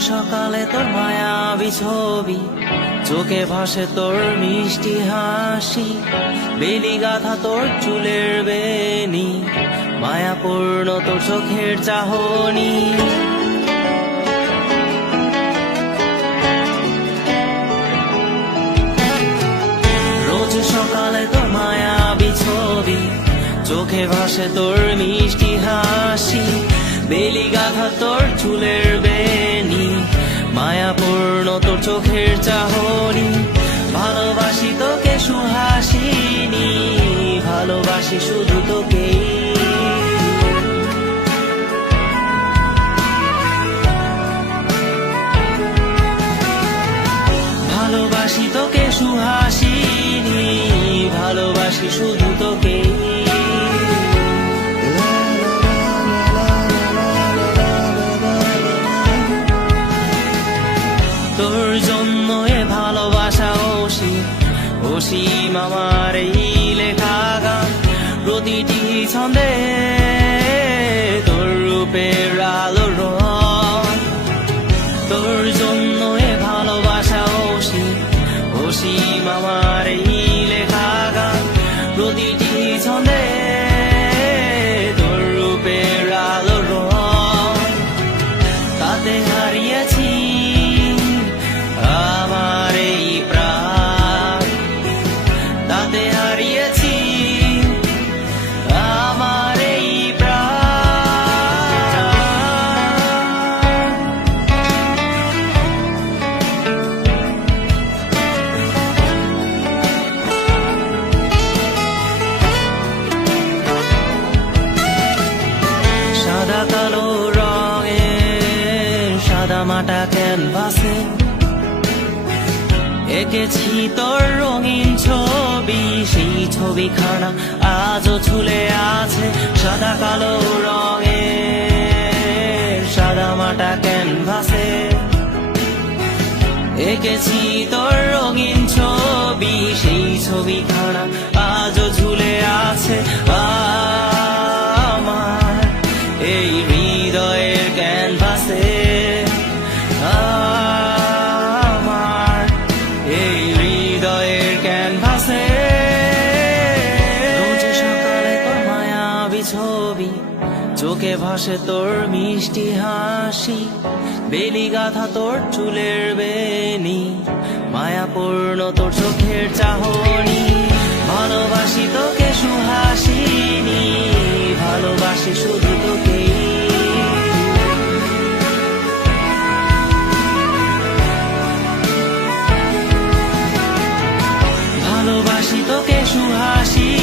সকালে তোর মায়াবী ছবি, চোখে ভাসে তোর মিষ্টি হাসি, বেলি গাথা তোর চুলের বেনি, মায়াপূর্ণ তোর চোখের চাহনি। রোজ সকালে তোর মায়াবী ছবি, চোখে ভাসে তোর মিষ্টি হাসি, বেলি গাথা তোর চুলের বেনি, মায়াপূর্ণ তোর চোখের চাহনি। ভালোবাসি তোকে সুহাসিনী, ভালোবাসি শুধু তোকেই। ভালোবাসি তোকে সুহাসিনী, ভালোবাসি শুধু তোকেই। তোর জন্য এ ভালোবাসা অসীম, অসীম আমার এই লেখা গান, প্রতিটি ছন্দে তোর রূপের আলো রং। তোর জন্য এ ভালোবাসা অসীম, অসীম আমার এই লেখা গান, প্রতিটি ছন্দে তোর রূপের আলো রং। তাতে হারিয়েছি আমার এই প্রাণ, তাতে হারিয়েছি আমার এই প্রাণ। সাদা কালো রঙের সাদা মাটা ক্যানভাসে এঁকেছি তোর রঙিন ছবি, সেই ছবিখানা আজও ঝুলে আছে। সাদা কালো রঙের সাদা মাটা ক্যানভাসে এঁকেছি তোর রঙিন ছবি, সেই ছবিখানা আজও ঝুলে আছে আমার এই হৃদয়ের ক্যানভাসে। ছবি, চোখে ভাসে তোর মিষ্টি হাসি, বেলি গাথা তোর চুলের বেনি, মায়াপূর্ণ তোর চোখের চাহনি। ভালোবাসি তোকে সুহাসিনী, ভালোবাসি শুধু তোকেই। ভালোবাসি তোকে সুহাসিনী,